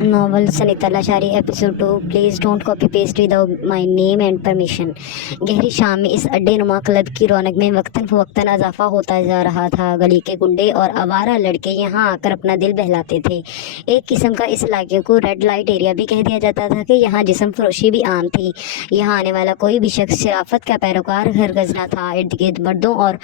Novel Sunita Lashari episode 2 please don't copy paste without my name and permission. گہری شام میں اس اڈے نما کلب کی رونق میں وقتاً فوقتاً اضافہ ہوتا جا رہا تھا۔ گلی کے گنڈے اور آوارہ لڑکے یہاں آ کر اپنا دل بہلاتے تھے۔ ایک قسم کا اس علاقے کو ریڈ لائٹ ایریا بھی کہہ دیا جاتا تھا کہ یہاں جسم فروشی بھی عام تھی۔ یہاں آنے والا کوئی بھی شخص شرافت کا پیروکار ہرگز نہ تھا۔ ارد گرد مردوں اور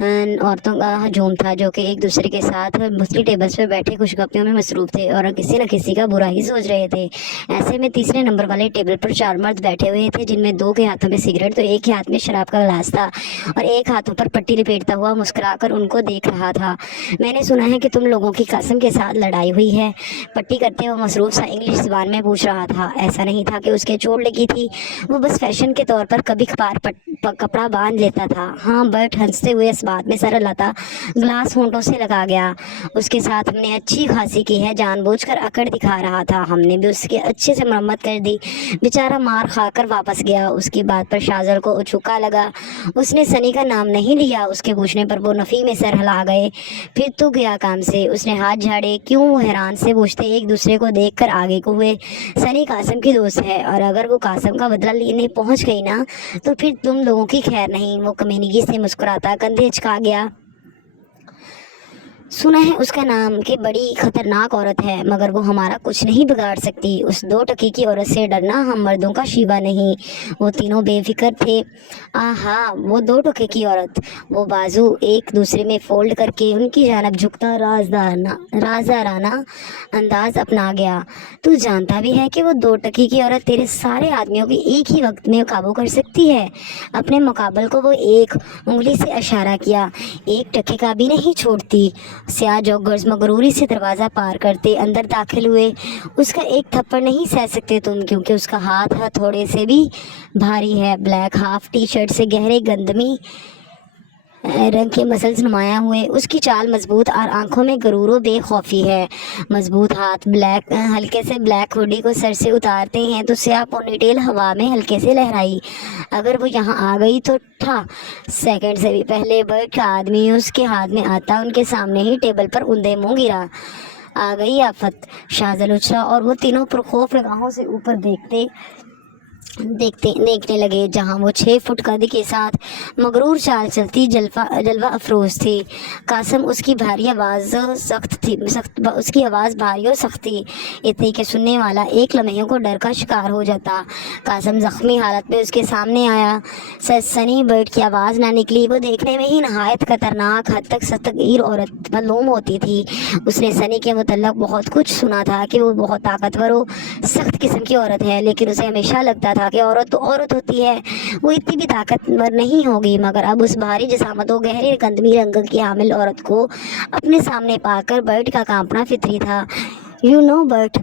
عورتوں کا ہجوم تھا جو کہ ایک دوسرے کے ساتھ مختلف ٹیبلز پر بیٹھے خوش گپیوں میں مصروف تھے اور کسی نہ کسی کا برا ہی سوچ رہے تھے۔ ایسے میں تیسرے نمبر والے ٹیبل پر 4 مرد بیٹھے ہوئے تھے جن میں 2 کے ہاتھوں میں سگریٹ تو ایک کے ہاتھ میں شراب کا گلاس تھا اور ایک ہاتھوں پر پٹی لپیٹتا ہوا مسکرا کر ان کو دیکھ رہا تھا۔ میں نے سنا ہے کہ تم لوگوں کی قاسم کے ساتھ لڑائی ہوئی ہے، پٹی کرتے ہوئے مصروف سا انگلش زبان میں پوچھ رہا تھا۔ ایسا نہیں تھا کہ اس کے چوٹ لگی تھی، وہ بس فیشن کے طور پر کبھی کبھار کپڑا باندھ لیتا تھا۔ ہاں، برٹ ہنستے ہوئے اس بات میں سر ہلاتا، گلاس ہونٹوں سے لگا گیا۔ اس کے ساتھ ہم نے اچھی خاصی کی ہے، جان بوجھ کر اکڑ دکھا رہا تھا۔ ہم نے بھی اس کی اچھے سے مرمت کر دی، بیچارہ مار کھا کر واپس گیا۔ اس کی بات پر شاذل کو اچھوکا لگا۔ اس نے سنی کا نام نہیں لیا۔ اس کے پوچھنے پر وہ نفی میں سر ہلا گئے۔ پھر تو گیا کام سے۔ اس نے ہاتھ جھاڑے۔ کیوں؟ وہ حیران سے پوچھتے ایک دوسرے کو دیکھ کر آگے کو ہوئے۔ سنی قاسم کی دوست ہے اور اگر وہ قاسم کا بدلہ لینے پہنچ گئی نا تو پھر تم لوگوں کی خیر نہیں۔ وہ کمینگی سے مسکراتا کندھے اچکا گیا۔ سنا ہے اس کا نام کہ بڑی خطرناک عورت ہے، مگر وہ ہمارا کچھ نہیں بگاڑ سکتی۔ اس 2 ٹکی کی عورت سے ڈرنا ہم مردوں کا شیوا نہیں۔ وہ تینوں بے فکر تھے۔ آہا، وہ 2 ٹکے کی عورت۔ وہ بازو ایک دوسرے میں فولڈ کر کے ان کی جانب جھکتا رازدارانہ انداز اپنا گیا۔ تو جانتا بھی ہے کہ وہ 2 ٹکی کی عورت تیرے سارے آدمیوں کی ایک ہی وقت میں قابو کر سکتی ہے۔ اپنے مقابل کو وہ ایک انگلی سے اشارہ کیا۔ 1 ٹکے کا بھی نہیں چھوڑتی۔ سیاہ جوگرز مغروری سے دروازہ پار کرتے اندر داخل ہوئے۔ اس کا ایک تھپڑ نہیں سہ سکتے تم، کیونکہ اس کا ہاتھ تھوڑے سے بھی بھاری ہے۔ بلیک ہاف ٹی شرٹ سے گہرے گندمی رنگ کے مسلز نمایاں ہوئے۔ اس کی چال مضبوط اور آنکھوں میں غرور و بے خوفی ہے۔ مضبوط ہاتھ ہلکے سے بلیک ہوڈی کو سر سے اتارتے ہیں تو سیاہ پونی ٹیل ہوا میں ہلکے سے لہرائی۔ اگر وہ یہاں آ گئی تو سیکنڈ سے بھی پہلے برٹ کا آدمی اس کے ہاتھ میں آتا ان کے سامنے ہی ٹیبل پر اوندے منہ گرا۔ آ گئی آفت، شاذل اچھلا اور وہ تینوں پرخوف نگاہوں سے اوپر دیکھنے لگے جہاں وہ 6 فٹ قد کے ساتھ مغرور چال چلتی جلوہ افروز تھی۔ قاسم اس کی آواز بھاری و سخت تھی، اتنی کہ سننے والا ایک لمحے کو ڈر کا شکار ہو جاتا۔ قاسم زخمی حالت میں اس کے سامنے آیا۔ سنی برٹ کی آواز نہ نکلی۔ وہ دیکھنے میں ہی نہایت خطرناک حد تک ستگیر عورت معلوم ہوتی تھی۔ اس نے سنی کے متعلق بہت کچھ سنا تھا کہ وہ بہت طاقتور و سخت قسم کی عورت ہے، لیکن اسے ہمیشہ لگتا تھا کہ عورت تو عورت ہوتی ہے، وہ اتنی بھی طاقتور نہیں ہوگی۔ مگر اب اس بھاری جسامت و گہرے گندمی رنگ کی حامل عورت کو اپنے سامنے پا کر برٹ کا کانپنا فطری تھا۔ برٹ،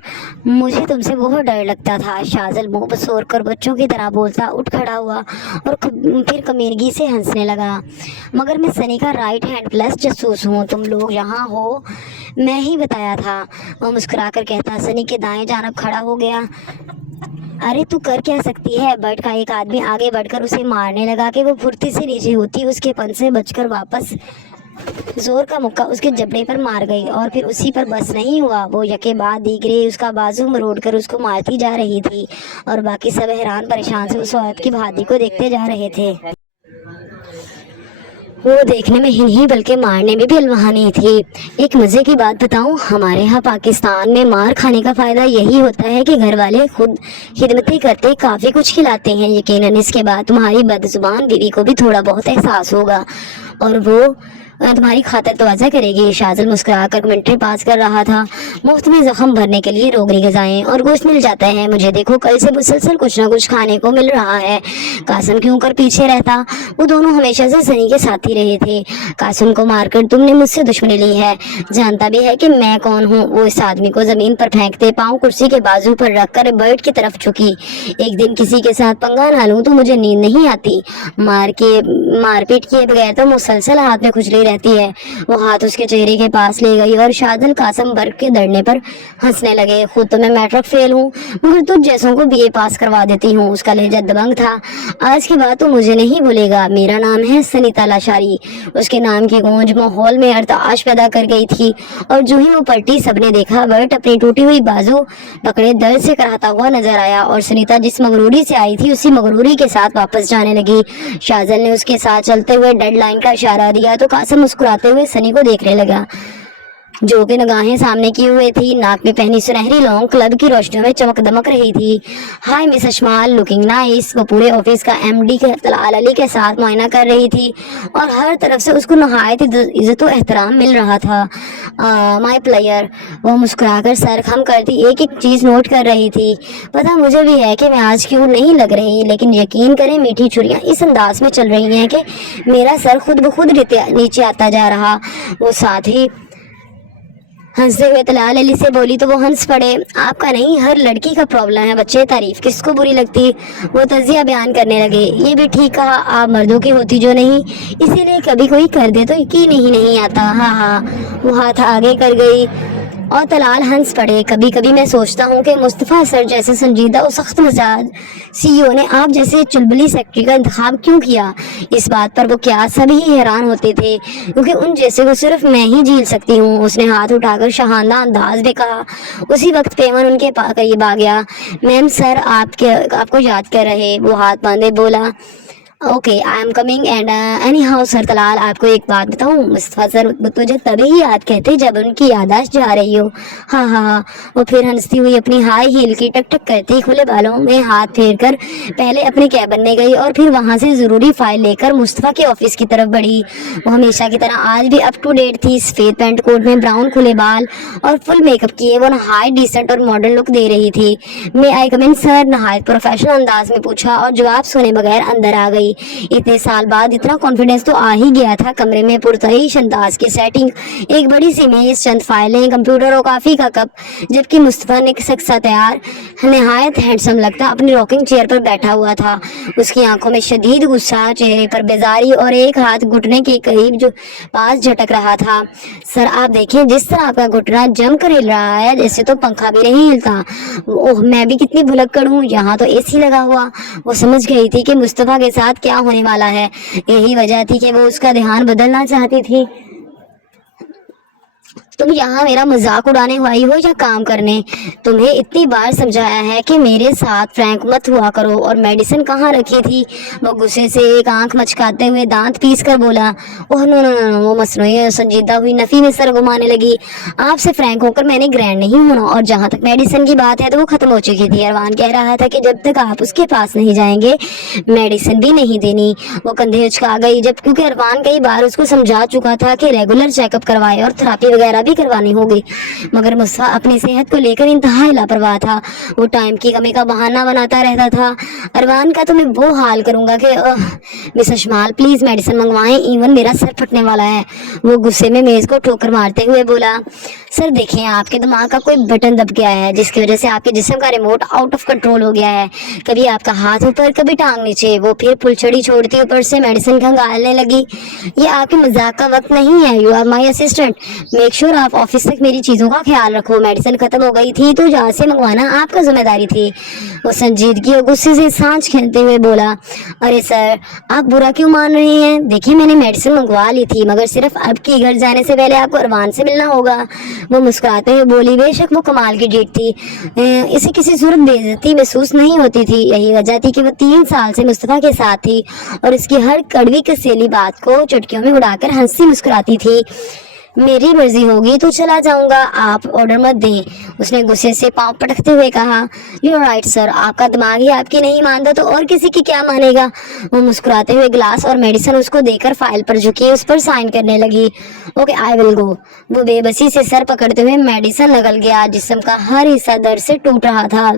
مجھے تم سے بہت ڈر لگتا تھا۔ شاذل منہ بسور کر بچوں کی طرح بولتا اٹھ کھڑا ہوا اور پھر کمینگی سے ہنسنے لگا۔ مگر میں سنی کا رائٹ ہینڈ پلس جاسوس ہوں، تم لوگ یہاں ہو میں ہی بتایا تھا، وہ مسکرا کر کہتا سنی کے دائیں جانب کھڑا ہو گیا۔ ارے تو کر کیا سکتی ہے؟ برٹ کا ایک آدمی آگے بڑھ کر اسے مارنے لگا کہ وہ پھرتی سے نیچے ہوتی اس کے پن سے بچ کر واپس زور کا مکہ اس کے جبڑے پر مار گئی، اور پھر اسی پر بس نہیں ہوا، وہ یکے بعد دیگرے اس کا بازو مروڑ کر اس کو مارتی جا رہی تھی، اور باقی سب حیران پریشان سے اس عورت کی بہادری کو دیکھتے جا رہے تھے۔ وہ دیکھنے میں ہی نہیں بلکہ مارنے میں بھی الوہانی تھی۔ ایک مزے کی بات بتاؤں، ہمارے ہاں پاکستان میں مار کھانے کا فائدہ یہی ہوتا ہے کہ گھر والے خود خدمتی کرتے کافی کچھ کھلاتے ہیں۔ یقیناً اس کے بعد تمہاری بدزبان بیوی کو بھی تھوڑا بہت احساس ہوگا اور وہ تمہاری خاطر توازہ کرے گی۔ شاذل مسکرا کر کمنٹری پاس کر رہا تھا۔ مفت میں زخم بھرنے کے لیے روغنی غذائیں اور گوشت مل جاتا ہے، مجھے دیکھو کل سے مسلسل کچھ نہ کچھ کھانے کو مل رہا ہے۔ قاسم کیوں کر پیچھے رہتا؟ وہ دونوں ہمیشہ سے سنی کے ساتھ ہی رہے تھے۔ قاسم کو مار کر تم نے مجھ سے دشمنی لی ہے، جانتا بھی ہے کہ میں کون ہوں۔ وہ اس آدمی کو زمین پر پھینکتے پاؤں کرسی کے بازو پر رکھ کر برٹ کی طرف جھکی۔ ایک دن کسی کے ساتھ پنگا نہ لوں تو مجھے نیند نہیں آتی، مار پیٹ کیے بغیر تو مسلسل ہاتھ میں کھجلی रहती है। वो हाथ उसके चेहरे के पास ले गई और शादल कासम बर्फ के दड़ने पर हंसने लगे। खुद तो मैं मैट्रिक फेल हूँ, मगर तुझ जैसों को बीए पास करवा देती हूँ। उसका लहजा दबंग था। आज के बाद तो मुझे नहीं भूलेगा, मेरा नाम है सनीता लाशारी। उसके नाम की गूंज माहौल में अर्ताश पैदा कर गई थी, और जो ही वो पलटी सबने देखा बर्ट अपनी टूटी हुई बाजू पकड़े दर्द से कराहता हुआ नजर आया, और सुनीता जिस मगरूरी से आई थी उसी मगरूरी के साथ वापस जाने लगी। शाजल ने उसके साथ चलते हुए डेड लाइन का इशारा दिया तो कासिम मुस्कुराते हुए सनी को देखने लगा, जो कि निगाहें सामने की हुए थी। नाक में पहनी सुनहरी लौंग क्लब की रोशनियों में चमक दमक रही थी। Hi miss Ashmal, looking nice. वो पूरे ऑफिस का एमडी के तलाल अली के साथ मुआयना कर रही थी, और हर तरफ से उसको नहायत इज्जत और एहतराम मिल रहा था। माय प्लेयर, वो मुस्कुराकर सर खम करती एक एक चीज़ नोट कर रही थी। पता मुझे भी है कि मैं आज क्यों नहीं लग रही, लेकिन यकीन करें मीठी छुरियाँ इस अंदाज में चल रही हैं कि मेरा सर खुद ब खुद नीचे आता जा रहा। वो साथ ही हंसते हुए तलाल अली से बोली तो वो हंस पड़े। आपका नहीं, हर लड़की का प्रॉब्लम है बच्चे, तारीफ किसको बुरी लगती। वो तजिया बयान करने लगे। ये भी ठीक कहा, आप मर्दों की होती जो नहीं, इसीलिए कभी कोई कर दे तो यकीन ही नहीं आता। हाँ हाँ, वो हाथ आगे कर गई और तलाल हंस पड़े। कभी कभी मैं सोचता हूँ कि मुस्तफ़ा सर जैसे संजीदा और सख्त मिजाज सीईओ ने आप जैसे चुलबुली सेक्रेटरी का इंतखाब क्यों किया। इस बात पर वो क्या सभी हैरान होते थे, क्योंकि उन जैसे को सिर्फ मैं ही झील सकती हूँ। उसने हाथ उठाकर शहाना अंदाज में कहा। उसी वक्त पेमन उनके करीब आ गया। मैम सर आपको याद कर रहे। वो हाथ बांधे बोला, okay I am coming and any how sir. Talal, आपको एक बात बताऊँ, मुस्तफ़ा सर तुझे तभी ही याद कहते जब उनकी याददाश्त जा रही हो। हाँ हाँ हाँ। वो फिर हंसती हुई अपनी हाई हील की टक टक करती खुले बालों में हाथ फेर कर पहले अपने कैबिन में गई और फिर वहाँ से ज़रूरी फाइल लेकर मुस्तफ़ा के ऑफिस की तरफ बढ़ी। वो हमेशा की तरह आज भी अप टू डेट थी। सफ़ेद पेंट कोट में ब्राउन खुले बाल और फुल मेकअप किए वो नहायत डिसेंट और मॉडर्न लुक दे रही थी। मे आई कम इन सर, नहायत प्रोफेशनल अंदाज में पूछा और जवाब सुने बगैर अंदर आ गई। इतने साल बाद इतना कॉन्फिडेंस तो आ ही गया था। कमरे में पुरतईश अंदाज की सेटिंग, एक बड़ी सी मेज, चंद फाइलें, कंप्यूटर और कॉफ़ी का कप, जबकि मुस्तफ़ा ने सक्सा तैयार नहायत हैंडसम लगता अपनी रॉकिंग चेयर पर बैठा हुआ था। उसकी आंखों में शदीद गुस्सा, चेहरे पर बेजारी और एक हाथ घुटने के करीब जो पास झटक रहा था। सर आप देखें, जिस तरह आपका घुटना जम कर हिल रहा है जैसे तो पंखा भी नहीं हिलता। ओह मैं भी कितनी भुलक्कड़ हूँ, यहाँ तो एसी लगा हुआ। वो समझ गई थी कि मुस्तफ़ा के साथ क्या होने वाला है। यही वजह थी कि वो उसका ध्यान बदलना चाहती थी। तुम यहाँ मेरा मजाक उड़ाने आई हो या काम करने? तुम्हें इतनी बार समझाया है कि मेरे साथ फ्रैंक मत हुआ करो। और मेडिसिन कहाँ रखी थी? वो गुस्से से एक आंख मचकाते हुए दांत पीस कर बोला। Oh no no no. वो मसनूई संजीदा हुई नफ़ी में सर घुमाने लगी। आपसे फ्रैंक होकर मैंने ग्रैंड नहीं होना, और जहाँ तक मेडिसिन की बात है तो वो खत्म हो चुकी थी। अरवान कह रहा था कि जब तक आप उसके पास नहीं जाएंगे मेडिसिन भी नहीं देनी। वो कंधे उचका गई, जब क्योंकि अरवान कई बार उसको समझा चुका था कि रेगुलर चेकअप करवाए और थेरेपी वगैरह भी करवानी होगी, मगर मुस्तफ़ा अपनी सेहत को लेकर इंतहाई लापरवाह था। वो टाइम की कमी का बहाना बनाता रहता था। अरवान का तो मैं वो हाल करूंगा कि मिस अशमाल प्लीज मेडिसिन मंगवाएं, इवन मेरा सर फटने वाला है। वो गुस्से में मेज को ठोकर मारते हुए बोला, सर देखें आपके दिमाग का कोई बटन दब गया है जिसकी वजह से आपके जिस्म का रिमोट आउट ऑफ कंट्रोल हो गया है। कभी आपका हाथ ऊपर कभी टांग नीचे। वो फिर पुलछड़ी छोड़ती ऊपर से मेडिसिन खंगालने लगी। ये आपके मजाक का वक्त नहीं है। You are my assistant, make sure आप ऑफिस तक मेरी चीज़ों का ख्याल रखो। मेडिसिन खत्म हो गई थी तो जहाँ से मंगवाना आपका जिम्मेदारी थी। वो संजीदगी और गुस्से से सांस खींचते हुए बोला, अरे सर आप बुरा क्यों मान रही हैं? देखिए मैंने मेडिसिन मंगवा ली थी, मगर सिर्फ अब की घर जाने से पहले आपको अरवान से मिलना होगा। वो मुस्कुराते हुए बोली, बेशक वो कमाल की जीत थी, इसे किसी सूरत बेइज्जती महसूस नहीं होती थी। यही वजह थी कि वो 3 साल से मुस्तफ़ा के साथ थी और इसकी हर कड़वी कसेली बात को चुटकियों में उड़ाकर हंसी मुस्कुराती थी। मेरी मर्जी होगी तो चला जाऊंगा, आप ऑर्डर मत दें। उसने गुस्से से पांव पटकते हुए कहा, यू राइट सर, आपका दिमाग ही आपकी नहीं मानता तो और किसी की क्या मानेगा। वो मुस्कुराते हुए गिलास और मेडिसिन उसको देकर फाइल पर झुकी उस पर साइन करने लगी। Okay I will go. वो बेबसी से सर पकड़ते हुए मेडिसिन लगल गया। जिस्म का हर हिस्सा दर्द से टूट रहा था।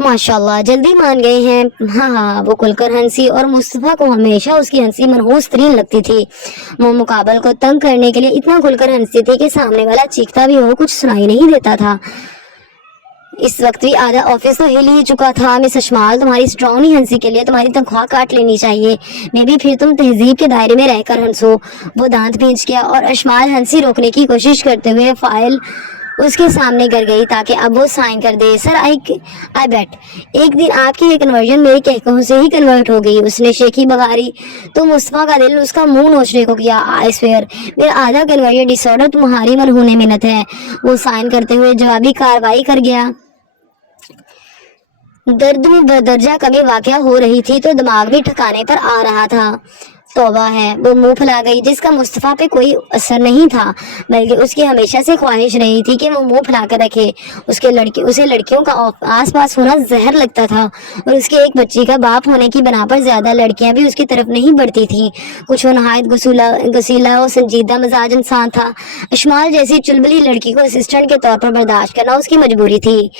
माशाल्लाह जल्दी मान गए हैं। हाँ हाँ, वो खुलकर हंसी और मुस्तफ़ा को हमेशा उसकी हंसी मनहूस तरीन लगती थी। वो मुकाबल को तंग करने के लिए इतना खुलकर हंसती थी कि सामने वाला चीखता भी हो कुछ सुनाई नहीं देता था। इस वक्त भी आधा ऑफिस तो हिल ही चुका था। मिस अशमाल, तुम्हारी स्ट्रॉन्ग हंसी के लिए तुम्हारी तनख्वाह काट लेनी चाहिए। मे भी फिर तुम तहजीब के दायरे में रहकर हंसो। वो दांत भींच गया और अशमाल हंसी रोकने की कोशिश करते हुए फाइल उसके सामने कर गई ताकि अब वो साइन कर दे। सर आई बेट एक दिन आपकी ये कन्वर्जन मेरे कहकों से ही कन्वर्ट हो गई। उसने शेखी बगारी तो मुस्तफा का दिल उसका मुंह नोचने को किया। आई स्वेयर मेरा आधा कन्वर्जन डिसऑर्डर तुम्हारी मनहूने मिन्नत है। वो साइन करते हुए जवाबी कार्रवाई कर गया। दर्द में बदर्जा कमी वाक़या हो रही थी तो दिमाग भी ठिकाने पर आ रहा था। तौबा है, वो मुंह फुला गई, जिसका मुस्तफा पे कोई असर नहीं था, बल्कि उसकी हमेशा से ख्वाहिश रही थी कि वो मुंह फुला कर रखे। उसे लड़कियों का आसपास होना जहर लगता था और उसके एक बच्ची का बाप होने की बना पर ज्यादा लड़कियां भी उसकी तरफ नहीं बढ़ती थीं। कुछ वो नहायत गसीला और संजीदा मिजाज इंसान था। अशमाल जैसी चुलबुली लड़की को असिस्टेंट के तौर पर बर्दाश्त करना उसकी मजबूरी थी।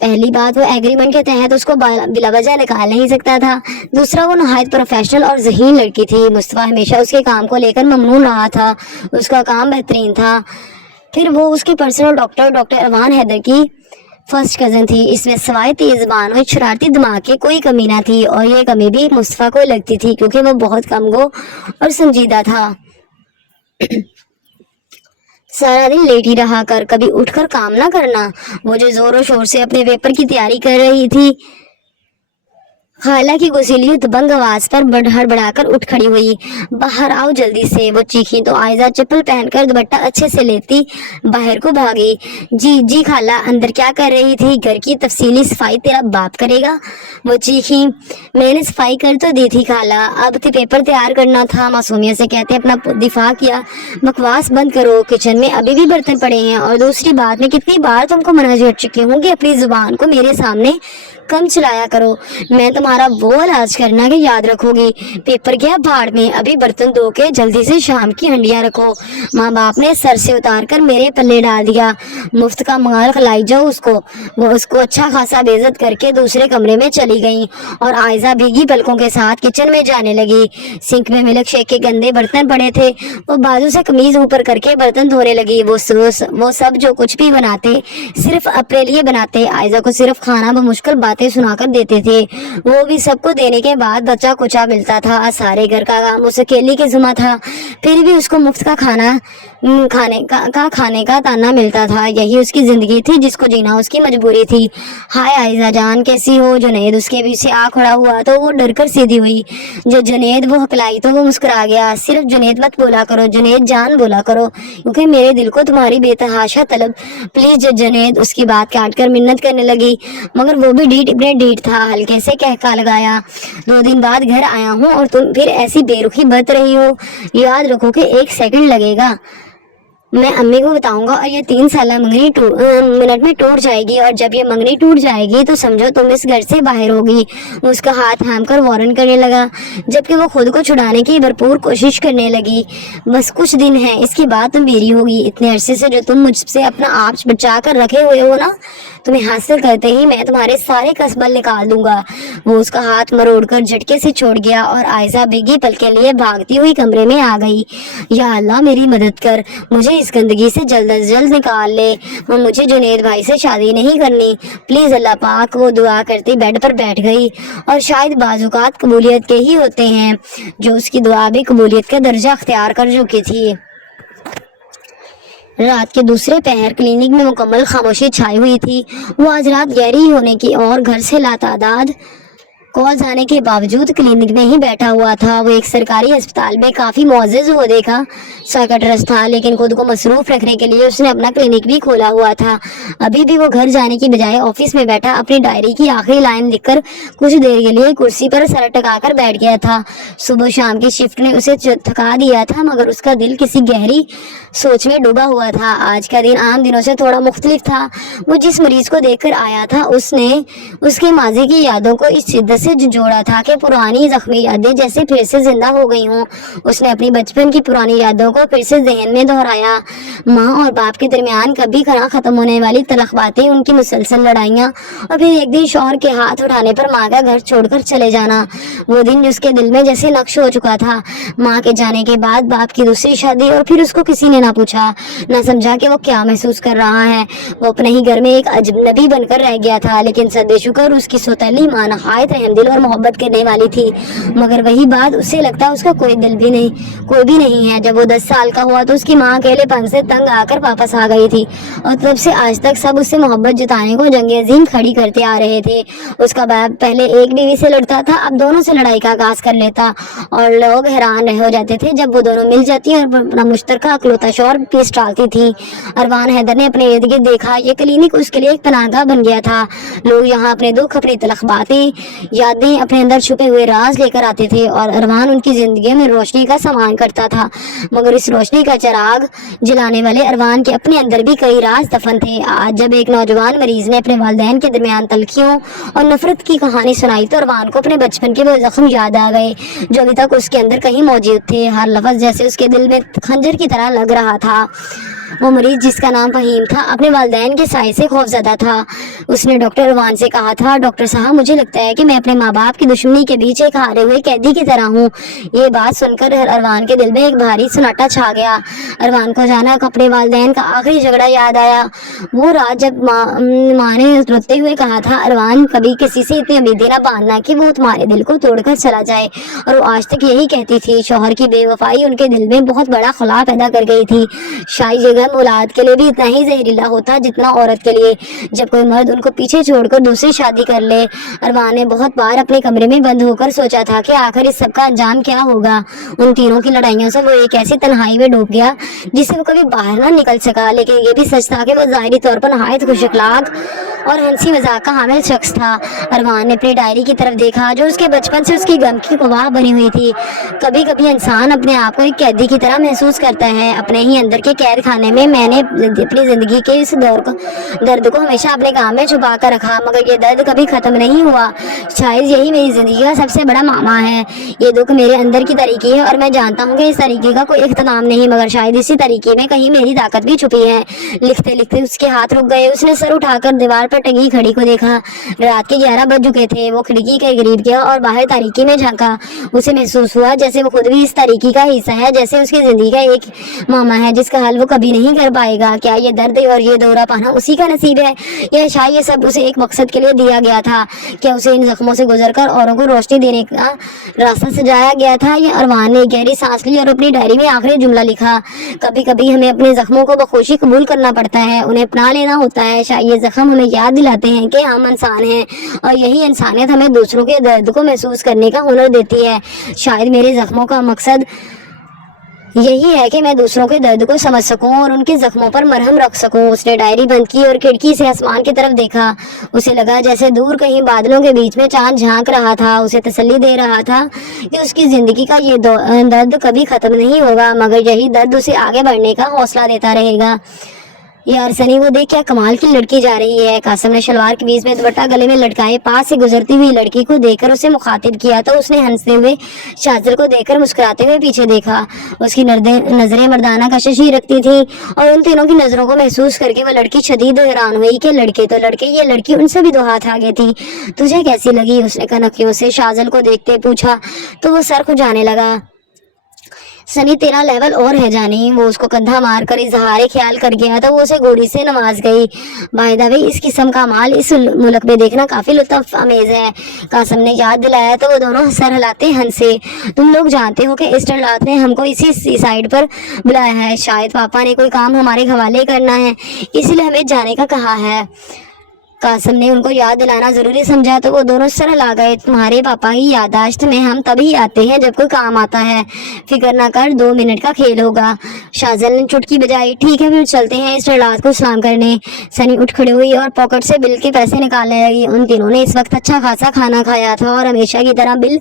पहली बात, वो एग्रीमेंट के तहत उसको बिला वजह निकाल नहीं सकता था। दूसरा, वो नहायत प्रोफेशनल और ज़हीन लड़की थी। मुस्तफा हमेशा उसके काम को लेकर ममनून रहा था। उसका काम बेहतरीन था। फिर वो उसकी पर्सनल डॉक्टर अवान हैदर की फर्स्ट कज़न थी। इसमें सवाए तेज ज़बान और शरारती दिमाग की कोई कमी ना थी, और ये कमी भी मुस्तफा को लगती थी क्योंकि वो बहुत कमगो और संजीदा था। सारा दिन लेटी रहा कर, कभी उठकर काम ना करना। वो जो जोरों शोर से अपने पेपर की तैयारी कर रही थी, खाला की गुस्सीली दबंग आवाज पर हड़बड़ाकर उठ खड़ी हुई। बाहर आओ जल्दी से, वो चीखी तो आयजा चप्पल पहनकर दुपट्टा अच्छे से लेती बाहर को भागी। जी खाला, अंदर क्या कर रही थी? घर की तफसीली सफाई तेरा बाप करेगा, वो चीखी। मैंने सफाई कर तो दी थी खाला, अब तो पेपर तैयार करना था, मासूमियत से कहते अपना दिफा किया। बकवास बंद करो, किचन में अभी भी बर्तन पड़े हैं, और दूसरी बात, मैं कितनी बार तुमको मना कर चुकी हूँ कि अपनी जुबान को मेरे सामने कम चलाया करो। मैं तुम्हारा वो इलाज करना कि याद रखोगी। पेपर गया भाड़ में, अभी बर्तन धो के जल्दी से शाम की हंडियां रखो। माँ बाप ने सर से उतार कर मेरे पल्ले डाल दिया। मुफ्त का माल खिलाई जाओ उसको। वो उसको अच्छा खासा बेइज्जत करके दूसरे कमरे में चली गई और आयजा भीगी पलकों के साथ किचन में जाने लगी। सिंक में मिल्क शेक के गंदे बर्तन पड़े थे। वो बाजू से कमीज ऊपर करके बर्तन धोने लगी। वो सब जो कुछ भी बनाते सिर्फ अपने लिए बनाते। आयजा को सिर्फ खाना मुश्किल बातें सुनाकर देते थे। वो भी सबको देने के बाद बचा कुचा मिलता था। सारे घर का काम उस अकेली के जिम्मा था, फिर भी उसको मुफ्त का खाने का ताना मिलता था। यही उसकी जिंदगी थी जिसको जीना उसकी मजबूरी थी। हाय आयजा जान, कैसी हो? जुनैद उसके पीछे आ खड़ा हुआ तो वो डर कर सीधी हुई। जो जुनैद वो हकलाई तो वो मुस्कुरा गया। सिर्फ जुनैद मत बोला करो, जुनैद जान बोला करो, क्योंकि मेरे दिल को तुम्हारी बेतहाशा तलब। प्लीज जुनैद, उसकी बात काट कर मिन्नत करने लगी, मगर वो भी ढीठ था। हल्के से कहका लगाया, 2 दिन बाद घर आया हूँ और तुम फिर ऐसी बेरुखी बरत रही हो। याद रखो कि 1 सेकंड लगेगा, मैं अम्मी को बताऊंगा और ये 3 साल मंगनी मिनट में टूट जाएगी, और जब ये मंगनी टूट जाएगी तो समझो तुम इस घर से बाहर होगी। उसका हाथ थाम कर वार्न करने लगा, जबकि वो खुद को छुड़ाने की भरपूर कोशिश करने लगी। बस कुछ दिन है, इसके बाद तुम मेरी होगी। इतने अरसे से जो तुम मुझसे अपना आप बचा कर रखे हुए हो ना, तुम्हें हासिल करते ही मैं तुम्हारे सारे कसबल निकाल दूंगा। वो उसका हाथ मरोड़ कर झटके से छोड़ गया और आयजा भीगी पल के लिए भागती हुई कमरे में आ गई। या अल्लाह मेरी मदद कर, मुझे इस गंदगी से जल्द अज जल्द निकाल ले। मुझे जुनैद भाई से शादी नहीं करनी, प्लीज अल्लाह पाक। वो दुआ करती बेड पर बैठ गई, और शायद बाजुकात कबूलियत के ही होते हैं जो उसकी दुआ भी कबूलियत का दर्जा अख्तियार कर चुकी थी। रात के दूसरे पहर क्लिनिक में मुकम्मल खामोशी छाई हुई थी। वो आज रात गहरी होने की और घर से लातादाद कॉल्स आने के बावजूद क्लिनिक में ही बैठा हुआ था। वो एक सरकारी अस्पताल में काफ़ी मुअज़्ज़ज़ ओहदे का साइकियाट्रिस्ट था, लेकिन खुद को मसरूफ रखने के लिए उसने अपना क्लिनिक भी खोला हुआ था। अभी भी वो घर जाने की बजाय ऑफिस में बैठा अपनी डायरी की आखिरी लाइन लिखकर कुछ देर के लिए कुर्सी पर सर टकाकर बैठ गया था। सुबह शाम की शिफ्ट ने उसे थका दिया था, मगर उसका दिल किसी गहरी सोच में डूबा हुआ था। आज का दिन आम दिनों से थोड़ा मुख्तलिफ था। वो जिस मरीज को देखकर आया था उसने उसके माजी की यादों को इस शिद्दत से जोड़ा था कि पुरानी जख्मी यादें जैसे फिर से जिंदा हो गई हों। उसने अपनी बचपन की पुरानी यादों को फिर से जहन में दोहराया। माँ और बाप के दरमियान कभी ना खत्म होने वाली तलख बातें, उनकी मुसलसल लड़ाइयाँ, और फिर एक दिन शौहर के हाथ उठाने पर माँ का घर छोड़कर चले जाना। वो दिन जिसके दिल में जैसे नक्श हो चुका था। माँ के जाने के बाद बाप की दूसरी शादी, और फिर उसको किसी ने ना पूछा, ना समझा कि वो क्या महसूस कर रहा है। वो अपने ही घर में एक अजनबी बनकर रह गया था, लेकिन सद्देशुक्र उसकी सौतेली माँ नहायत रहमदिल और मोहब्बत करने वाली थी। मगर वही बात उससे लगता उसका कोई भी नहीं है। जब वो 10 साल का हुआ तो उसकी माँ अकेलेपन से तंग आकर वापस आ गई थी, और तब से आज तक सब उससे मोहब्बत जताने को जंग अजीम खड़ी करते आ रहे थे। उसका बाप पहले एक बीवी से लड़ता था, अब दोनों से लड़ाई का आगाज कर लेता, और लोग हैरान हो जाते थे जब वो दोनों मिल जाती और अपना मुश्तरका अकलौता शौहर पीस डालती थी। अरवान हैदर ने अपने इर्द गिर्द देखा, ये क्लिनिक उसके लिए एक पनाहगाह बन गया था। लोग यहाँ अपने दुख, अपनी तलख बातें, यादें, अपने अंदर छुपे हुए राज लेकर आते थे, और अरवान उनकी जिंदगी में रोशनी का सामान करता था। मगर इस रोशनी का चिराग जलाने वाले अरवान के अपने अंदर भी कई राज दफन थे। आज जब एक नौजवान मरीज ने अपने वालिदैन के दरमियान तलखियों और नफरत की कहानी सुनाई तो अरवान को अपने बचपन के वो जख्म याद आ गए जो अभी तक उसके अंदर कहीं मौजूद थे। हर लफ्ज जैसे उसके दिल में खंजर की तरह लग रहा था। वो मरीज, जिसका नाम फहीम था, अपने वालिदैन के साए से खौफजदा था। उसने डॉक्टर अरवान से कहा था, डॉक्टर साहब, मुझे लगता है कि मैं अपने माँ बाप की दुश्मनी के बीच एक हारे हुए कैदी की तरह हूँ। ये बात सुनकर अरवान के दिल में एक भारी सन्नाटा छा गया। अरवान को अचानक अपने वालिदैन का आखिरी झगड़ा याद आया। वो रात जब माँ ने रोते हुए कहा था, अरवान, कभी किसी से इतनी उम्मीदें ना बांधना कि वो तुम्हारे दिल को तोड़कर चला जाए। और वो आज तक यही कहती थी। शौहर की बेवफाई उनके दिल में बहुत बड़ा खला पैदा कर गई थी। शायद औलाद के लिए भी इतना ही जहरीला होता जितना औरत के लिए। जब कोई मर्द उनको पीछे छोड़कर दूसरी शादी कर ले। अरवान ने बहुत बार अपने कमरे में बंद होकर सोचा था कि आखिर इस सब का अंजाम क्या होगा। उन तीनों की लड़ाइयों से वो एक ऐसी तन्हाई में डूब गया जिससे वो कभी बाहर ना निकल सका। लेकिन ये भी सच था कि वो ज़ाहिरी तौर पर नहायत खुश अखलाक और हंसी मजाक का हामिल शख्स था। अरवान ने अपनी डायरी की तरफ देखा जो उसके बचपन से उसकी गम की गवाह बनी हुई थी। कभी कभी इंसान अपने आप को एक कैदी की तरह महसूस करता है। अपने ही अंदर के कैद खाने में मैंने अपनी जिंदगी के इस दर्द को हमेशा अपने काम में छुपा कर रखा, मगर ये दर्द कभी खत्म नहीं हुआ। शायद यही मेरी जिंदगी का सबसे बड़ा मामा है। ये दुख मेरे अंदर की तरीके है और मैं जानता हूँ कि इस तरीके का कोई इख्तिताम नहीं, मगर शायद इसी तरीके में कहीं मेरी ताकत भी छुपी है। लिखते लिखते उसके हाथ रुक गए। उसने सर उठाकर दीवार पर टंगी घड़ी को देखा। रात के 11 बज चुके थे। वो खिड़की के करीब गया और बाहर तारीकी में झांका। उसे महसूस हुआ जैसे वो खुद भी इस तारीकी का हिस्सा है, जैसे उसकी जिंदगी का एक मामा है जिसका हल वो कभी नहीं कर पाएगा। क्या ये दर्द और ये दौरा पाना उसी का नसीब है, या शायद ये सब उसे एक मकसद के लिए दिया गया था? क्या उसे इन जख्मों से गुजरकर औरों को रोशनी देने का रास्ता सजाया गया था? ये अरमान ने गहरी सांस ली और अपनी डायरी में आखिरी जुमला लिखा। कभी कभी हमें अपने जख्मों को बखुशी कबूल करना पड़ता है, उन्हें अपना लेना होता है। शायद ये जख्म हमें याद दिलाते हैं कि हम इंसान हैं, और यही इंसानियत हमें दूसरों के दर्द को महसूस करने का हुनर देती है। शायद मेरे जख्मों का मकसद यही है कि मैं दूसरों के दर्द को समझ सकूं और उनके जख्मों पर मरहम रख सकूं। उसने डायरी बंद की और खिड़की से आसमान की तरफ देखा। उसे लगा जैसे दूर कहीं बादलों के बीच में चांद झांक रहा था। उसे तसल्ली दे रहा था कि उसकी जिंदगी का ये दर्द कभी खत्म नहीं होगा, मगर यही दर्द उसे आगे बढ़ने का हौसला देता रहेगा। यार सनी, वो देख, क्या कमाल की लड़की जा रही है। कासिम ने शलवार कमीज में दुपट्टा गले में लटकाए पास से गुजरती हुई लड़की को देखकर उसे मुखातिब किया तो उसने हंसते हुए शाज़िल को देखकर मुस्कुराते हुए पीछे देखा। उसकी नजरें मर्दाना कशिश ही रखती थी, और उन तीनों की नजरों को महसूस करके वो लड़की शदीद हैरान हुई कि लड़के तो लड़के, ये लड़की उनसे भी 2 हाथ आगे थी। तुझे कैसी लगी? उसने कनखियों से शाज़िल को देखते पूछा तो वो सर खुजाने लगा। सनी, तेरा लेवल और है जानी। वो उसको कंधा मार कर इजहार ख्याल कर गया तो वो उसे गोली से नवाज गई। बाय द वे, इस किस्म का माल इस मुल्क में देखना काफी लुत्फ अमेज है। कासिम ने याद दिलाया तो वो दोनों सर हिलाते हंसे। तुम लोग जानते हो कि एस्टर लात ने हमको इसी साइड पर बुलाया है। शायद पापा ने कोई काम हमारे हवाले करना है, इसलिए हमें जाने का कहा है। कासिम ने उनको याद दिलाना जरूरी समझा तो वो दोनों सर हिला गए। तुम्हारे पापा की याददाश्त में हम तभी आते हैं जब कोई काम आता है। फिक्र ना कर, 2 मिनट का खेल होगा। शाज़िल ने चुटकी बजाई। ठीक है, फिर चलते हैं इस रात को सलाम करने। सनी उठ खड़ी हुई और पॉकेट से बिल के पैसे निकालने लगी। उन तीनों ने इस वक्त अच्छा खासा खाना खाया था और हमेशा की तरह बिल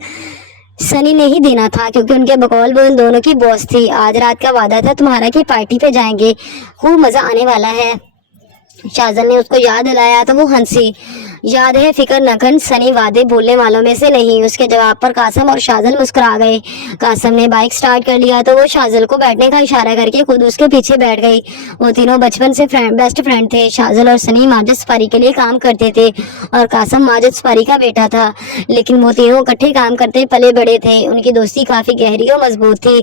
सनी ने ही देना था, क्योंकि उनके बकौल वो उन दोनों की बॉस थी। आज रात का वादा था तुम्हारा कि पार्टी पे जाएंगे, खूब मजा आने वाला है। शाज़िल ने उसको याद दिलाया तो वो हंसी। याद है फिक्र न कर सनी वादे भूलने वालों में से नहीं। उसके जवाब पर कासिम और शाजल मुस्कुरा गए। कासिम ने बाइक स्टार्ट कर लिया तो वो शाजल को बैठने का इशारा करके खुद उसके पीछे बैठ गई। वो तीनों बचपन से बेस्ट फ्रेंड थे। शाजल और सनी माजिद सफारी के लिए काम करते थे और कासिम माजिद सफारी का बेटा था, लेकिन वो तीनों इकट्ठे काम करते पले बड़े थे। उनकी दोस्ती काफी गहरी और मजबूत थी।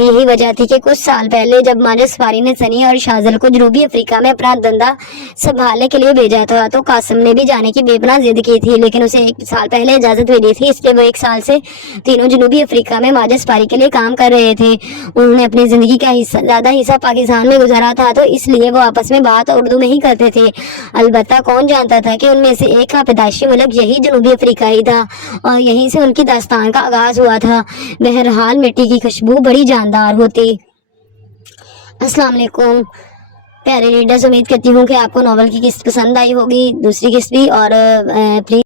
यही वजह थी कि कुछ साल पहले जब माजिद सफारी ने सनी और शाजल को जनूबी अफ्रीका में अपना धंधा संभालने के लिए भेजा था तो कासिम ने भी जाने की बेपनाह जिद की थी, लेकिन उसे 1 साल पहले इजाजत मिली थी, इसलिए वो 1 साल से तीनों जनूबी अफ्रीका में माजिद सफारी के लिए काम कर रहे थे। उन्होंने अपनी जिंदगी का ज्यादा हिस्सा पाकिस्तान में गुजारा था, तो इसलिए वो आपस में बात उर्दू में ही करते थे। अलबत्ता कौन जानता था कि उनमें से एक का पैदाइशी मुल्क यही जनूबी अफ्रीका ही था और यहीं से उनकी दास्तान का आगाज हुआ था। बहरहाल मिट्टी की खुशबू बड़ी जानदार होती। अस्सलाम वालेकुम प्यारे रीडर्स, उम्मीद करती हूँ कि आपको नॉवल की किस्त पसंद आई होगी, दूसरी किस्त भी। और प्लीज